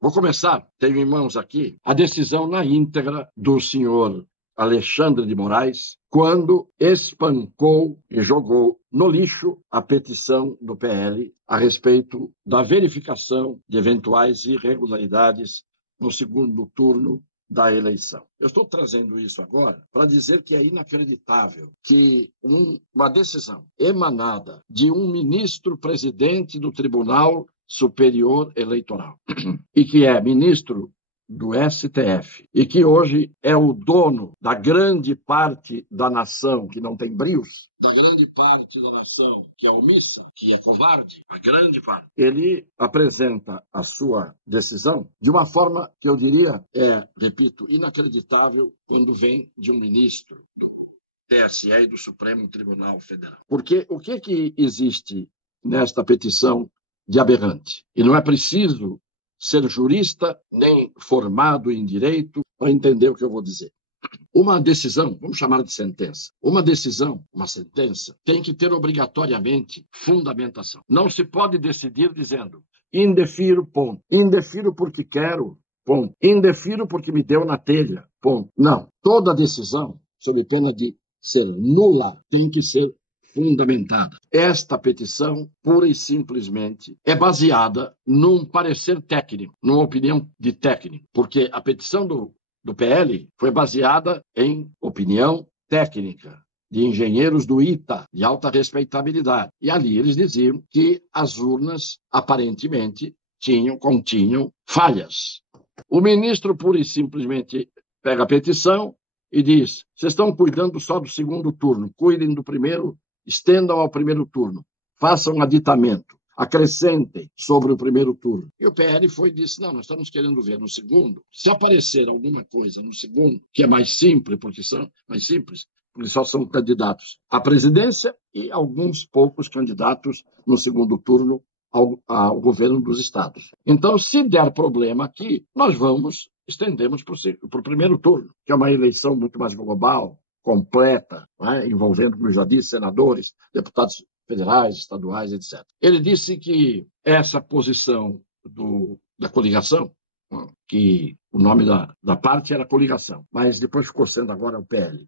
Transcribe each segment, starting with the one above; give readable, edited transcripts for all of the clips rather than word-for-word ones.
Vou começar, tenho em mãos aqui a decisão na íntegra do senhor Alexandre de Moraes, quando espancou e jogou no lixo a petição do PL a respeito da verificação de eventuais irregularidades no segundo turno da eleição. Eu estou trazendo isso agora para dizer que é inacreditável que uma decisão emanada de um ministro-presidente do Tribunal Superior Eleitoral e que é ministro do STF e que hoje é o dono da grande parte da nação que não tem brios, da grande parte da nação que é omissa, que é covarde, a grande parte. Ele apresenta a sua decisão de uma forma que eu diria repito, inacreditável quando vem de um ministro do TSE e do Supremo Tribunal Federal. Porque o que existe nesta petição de aberrante? E não é preciso ser jurista nem formado em direito para entender o que eu vou dizer. Uma decisão, vamos chamar de sentença, uma decisão, uma sentença, tem que ter obrigatoriamente fundamentação. Não se pode decidir dizendo indefiro, ponto. Indefiro porque quero, ponto. Indefiro porque me deu na telha, ponto. Não. Toda decisão, sob pena de ser nula, tem que ser fundamentada. Esta petição, pura e simplesmente, é baseada num parecer técnico, numa opinião de técnico, porque a petição do PL foi baseada em opinião técnica de engenheiros do ITA, de alta respeitabilidade. E ali eles diziam que as urnas, aparentemente, continham falhas. O ministro, pura e simplesmente, pega a petição e diz: vocês estão cuidando só do segundo turno, cuidem do primeiro, estendam ao primeiro turno, façam um aditamento, acrescentem sobre o primeiro turno. E o PL foi e disse: não, nós estamos querendo ver no segundo, se aparecer alguma coisa no segundo, que é mais simples, porque só são candidatos à presidência e alguns poucos candidatos no segundo turno ao governo dos estados. Então, se der problema aqui, nós estendemos para o primeiro turno, que é uma eleição muito mais global, completa, né, envolvendo, como eu já disse, senadores, deputados federais, estaduais, etc. Ele disse que essa posição da coligação, que o nome da parte era coligação, mas depois ficou sendo agora o PL.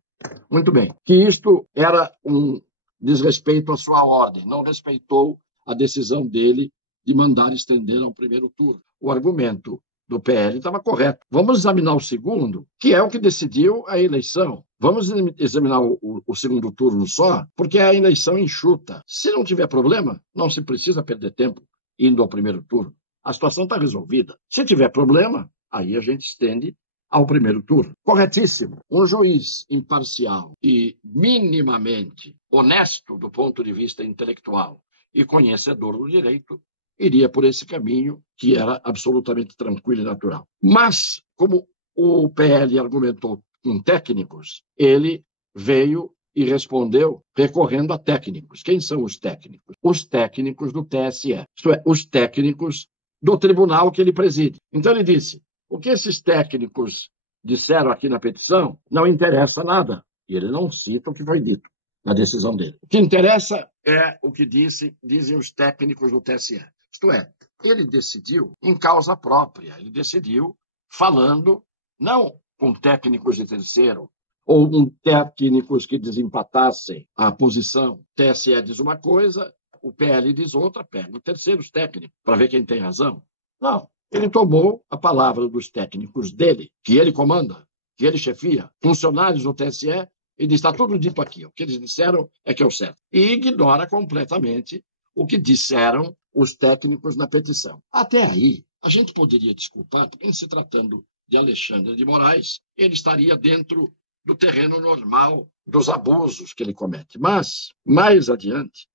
Muito bem, que isto era um desrespeito à sua ordem, não respeitou a decisão dele de mandar estender ao primeiro turno. O argumento do PL estava correto. Vamos examinar o segundo, que é o que decidiu a eleição. Vamos examinar o segundo turno só, porque é a eleição enxuta. Se não tiver problema, não se precisa perder tempo indo ao primeiro turno. A situação está resolvida. Se tiver problema, aí a gente estende ao primeiro turno. Corretíssimo. Um juiz imparcial e minimamente honesto do ponto de vista intelectual e conhecedor do direito iria por esse caminho que era absolutamente tranquilo e natural. Mas, como o PL argumentou com técnicos, ele veio e respondeu recorrendo a técnicos. Quem são os técnicos? Os técnicos do TSE, isto é, os técnicos do tribunal que ele preside. Então ele disse: o que esses técnicos disseram aqui na petição não interessa nada. E ele não cita o que foi dito na decisão dele. O que interessa é o que dizem os técnicos do TSE. Isto é, ele decidiu em causa própria, ele decidiu falando não com técnicos de terceiro ou com técnicos que desempatassem a posição. O TSE diz uma coisa, o PL diz outra, pega terceiros técnicos para ver quem tem razão. Não, ele tomou a palavra dos técnicos dele, que ele comanda, que ele chefia, funcionários do TSE, e diz: está tudo dito aqui, o que eles disseram é que é o certo. E ignora completamente o que disseram os técnicos na petição. Até aí, a gente poderia desculpar, porque em se tratando de Alexandre de Moraes, ele estaria dentro do terreno normal dos abusos que ele comete. Mas, mais adiante,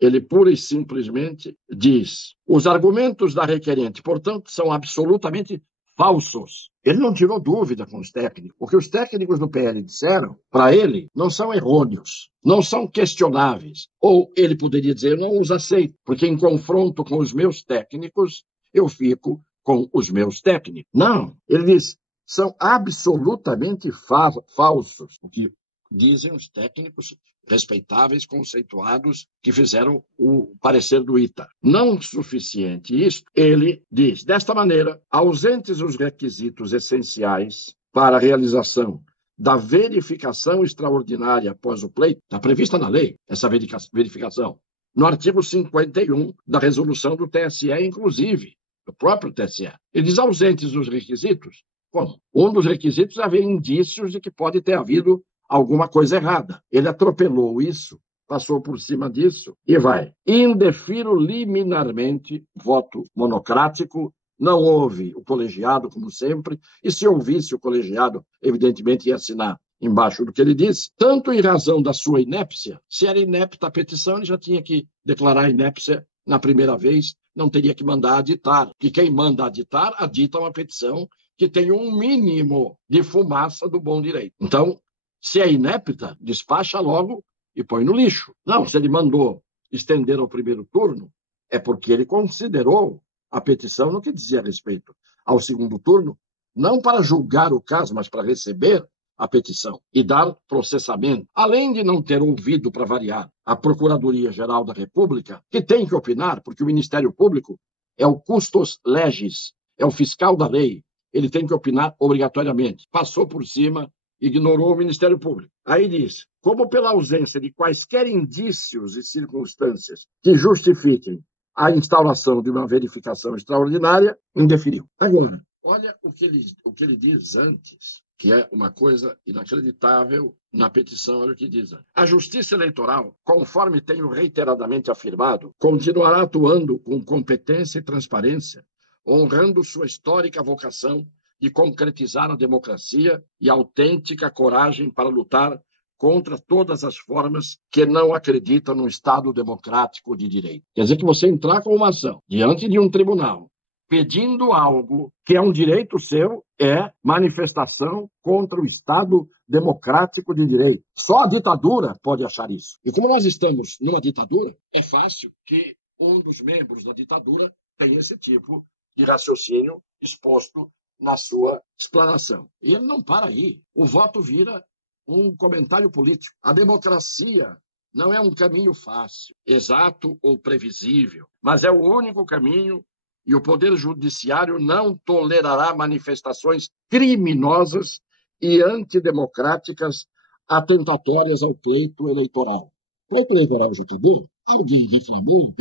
ele pura e simplesmente diz: os argumentos da requerente, portanto, são absolutamente falsos. Ele não tirou dúvida com os técnicos. O que os técnicos do PL disseram, para ele, não são errôneos, não são questionáveis. Ou ele poderia dizer: eu não os aceito, porque em confronto com os meus técnicos, eu fico com os meus técnicos. Não, ele diz: são absolutamente falsos. O que dizem os técnicos respeitáveis, conceituados, que fizeram o parecer do ITA. Não suficiente isso, ele diz, desta maneira, ausentes os requisitos essenciais para a realização da verificação extraordinária após o pleito, está prevista na lei essa verificação, no artigo 51 da resolução do TSE, inclusive, do próprio TSE. Ele diz ausentes os requisitos. Como? Um dos requisitos é haver indícios de que pode ter havido alguma coisa errada. Ele atropelou isso, passou por cima disso e vai. Indefiro liminarmente, voto monocrático, não houve o colegiado, como sempre, e se ouvisse o colegiado, evidentemente ia assinar embaixo do que ele disse, tanto em razão da sua inépcia, se era inepta a petição, ele já tinha que declarar a inépcia na primeira vez, não teria que mandar aditar, que quem manda aditar, adita uma petição que tem um mínimo de fumaça do bom direito. Então, se é inepta, despacha logo e põe no lixo. Não, se ele mandou estender ao primeiro turno, é porque ele considerou a petição no que dizia respeito ao segundo turno, não para julgar o caso, mas para receber a petição e dar processamento. Além de não ter ouvido, para variar, a Procuradoria-Geral da República, que tem que opinar, porque o Ministério Público é o custos legis, é o fiscal da lei, ele tem que opinar obrigatoriamente. Passou por cima, ignorou o Ministério Público. Aí diz, como pela ausência de quaisquer indícios e circunstâncias que justifiquem a instauração de uma verificação extraordinária, indeferiu. Agora, olha o que ele diz antes, que é uma coisa inacreditável na petição, olha o que diz. A Justiça Eleitoral, conforme tenho reiteradamente afirmado, continuará atuando com competência e transparência, honrando sua histórica vocação de concretizar a democracia e a autêntica coragem para lutar contra todas as formas que não acreditam no Estado democrático de direito. Quer dizer que você entrar com uma ação diante de um tribunal pedindo algo que é um direito seu, é manifestação contra o Estado democrático de direito. Só a ditadura pode achar isso. E como nós estamos numa ditadura, é fácil que um dos membros da ditadura tenha esse tipo de raciocínio exposto na sua explanação. E ele não para aí. O voto vira um comentário político. A democracia não é um caminho fácil, exato ou previsível, mas é o único caminho e o Poder Judiciário não tolerará manifestações criminosas e antidemocráticas atentatórias ao pleito eleitoral. O pleito eleitoral já acabou? Alguém reclamou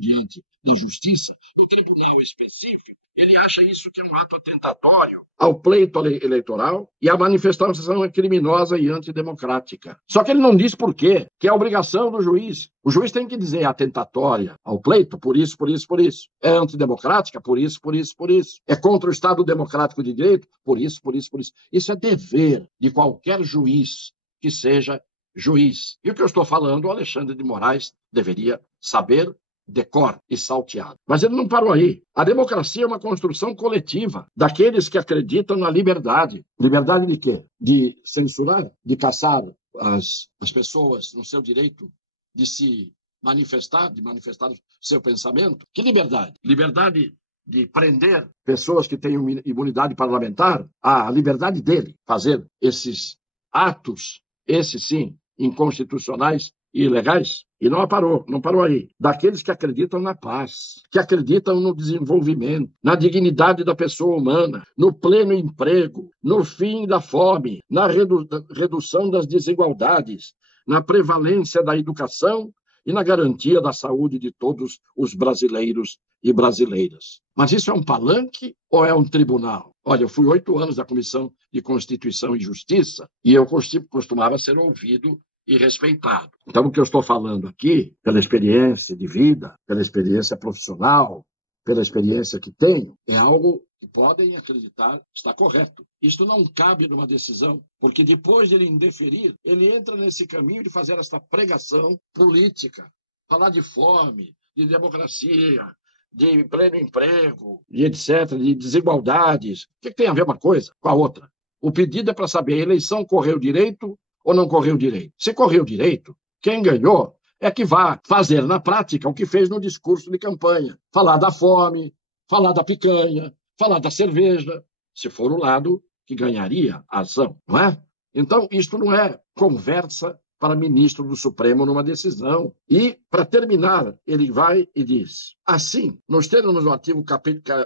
diante da Justiça, do tribunal específico, ele acha isso que é um ato atentatório ao pleito eleitoral e a manifestação é criminosa e antidemocrática. Só que ele não diz por quê, que é a obrigação do juiz. O juiz tem que dizer atentatória ao pleito, por isso, por isso, por isso. É antidemocrática, por isso, por isso, por isso. É contra o Estado democrático de direito, por isso, por isso, por isso. Isso é dever de qualquer juiz que seja juiz. E o que eu estou falando, o Alexandre de Moraes deveria saber de cor e salteado. Mas ele não parou aí. A democracia é uma construção coletiva daqueles que acreditam na liberdade. Liberdade de quê? De censurar, de caçar as pessoas no seu direito de se manifestar, de manifestar o seu pensamento. Que liberdade? Liberdade de prender pessoas que têm imunidade parlamentar? A liberdade dele fazer esses atos, esses sim, inconstitucionais e ilegais, e não parou aí. Daqueles que acreditam na paz, que acreditam no desenvolvimento, na dignidade da pessoa humana, no pleno emprego, no fim da fome, na redução das desigualdades, na prevalência da educação e na garantia da saúde de todos os brasileiros e brasileiras. Mas isso é um palanque ou é um tribunal? Olha, eu fui 8 anos da Comissão de Constituição e Justiça e eu costumava ser ouvido e respeitado. Então, o que eu estou falando aqui, pela experiência de vida, pela experiência profissional, pela experiência que tenho, é algo que podem acreditar está correto. Isto não cabe numa decisão, porque depois de ele indeferir, ele entra nesse caminho de fazer esta pregação política, falar de fome, de democracia, de pleno emprego, e etc., de desigualdades. O que tem a ver uma coisa com a outra? O pedido é para saber, a eleição correu direito ou não correu direito? Se correu direito, quem ganhou é que vai fazer na prática o que fez no discurso de campanha. Falar da fome, falar da picanha, falar da cerveja, se for o lado que ganharia a ação, não é? Então, isto não é conversa para ministro do Supremo numa decisão. E, para terminar, ele vai e diz: assim, nos termos do artigo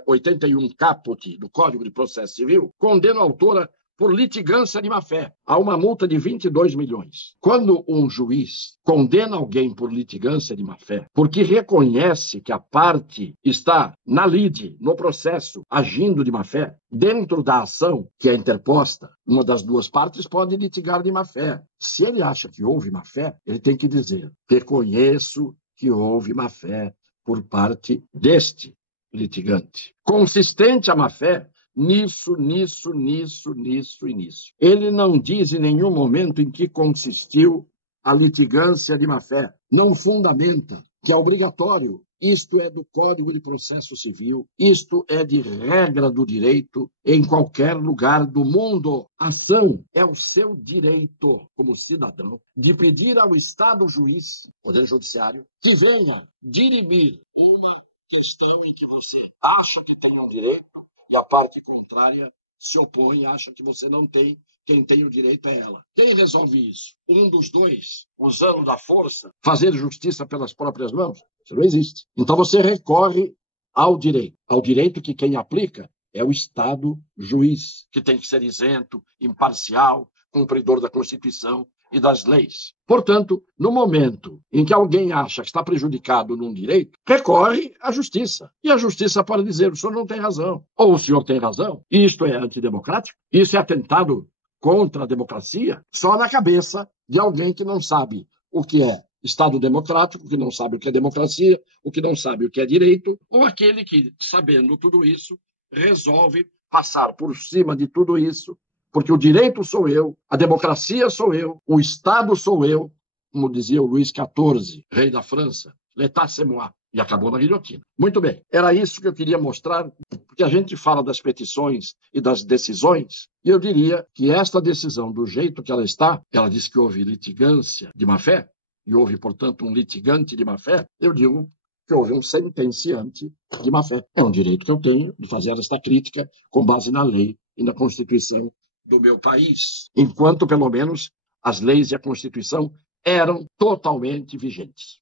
81 caput do Código de Processo Civil, condena a autora por litigância de má-fé a uma multa de 22 milhões. Quando um juiz condena alguém por litigância de má-fé, porque reconhece que a parte está na lide, no processo, agindo de má-fé, dentro da ação que é interposta, uma das duas partes pode litigar de má-fé. Se ele acha que houve má-fé, ele tem que dizer: reconheço que houve má-fé por parte deste litigante. Consistente a má-fé nisso. Ele não diz em nenhum momento em que consistiu a litigância de má-fé. Não fundamenta que é obrigatório. Isto é do Código de Processo Civil, isto é de regra do direito em qualquer lugar do mundo. Ação é o seu direito, como cidadão, de pedir ao Estado juiz, Poder Judiciário, que venha dirimir uma questão em que você acha que tem um direito e a parte contrária se opõe e acha que você não tem, quem tem o direito é ela. Quem resolve isso? Um dos dois, usando da força, fazer justiça pelas próprias mãos? Isso não existe. Então você recorre ao direito que quem aplica é o Estado juiz, que tem que ser isento, imparcial, cumpridor da Constituição e das leis. Portanto, no momento em que alguém acha que está prejudicado num direito, recorre à justiça. E a justiça pode dizer: o senhor não tem razão, ou o senhor tem razão. Isto é antidemocrático, isso é atentado contra a democracia, só na cabeça de alguém que não sabe o que é Estado democrático, que não sabe o que é democracia, o que não sabe o que é direito, ou aquele que, sabendo tudo isso, resolve passar por cima de tudo isso, porque o direito sou eu, a democracia sou eu, o Estado sou eu, como dizia o Luís XIV, rei da França, l'état c'est moi, e acabou na guilhotina. Muito bem, era isso que eu queria mostrar, porque a gente fala das petições e das decisões, e eu diria que esta decisão, do jeito que ela está, ela diz que houve litigância de má-fé, e houve, portanto, um litigante de má-fé, eu digo que houve um sentenciante de má-fé. É um direito que eu tenho de fazer esta crítica com base na lei e na Constituição do meu país, enquanto, pelo menos, as leis e a Constituição eram totalmente vigentes.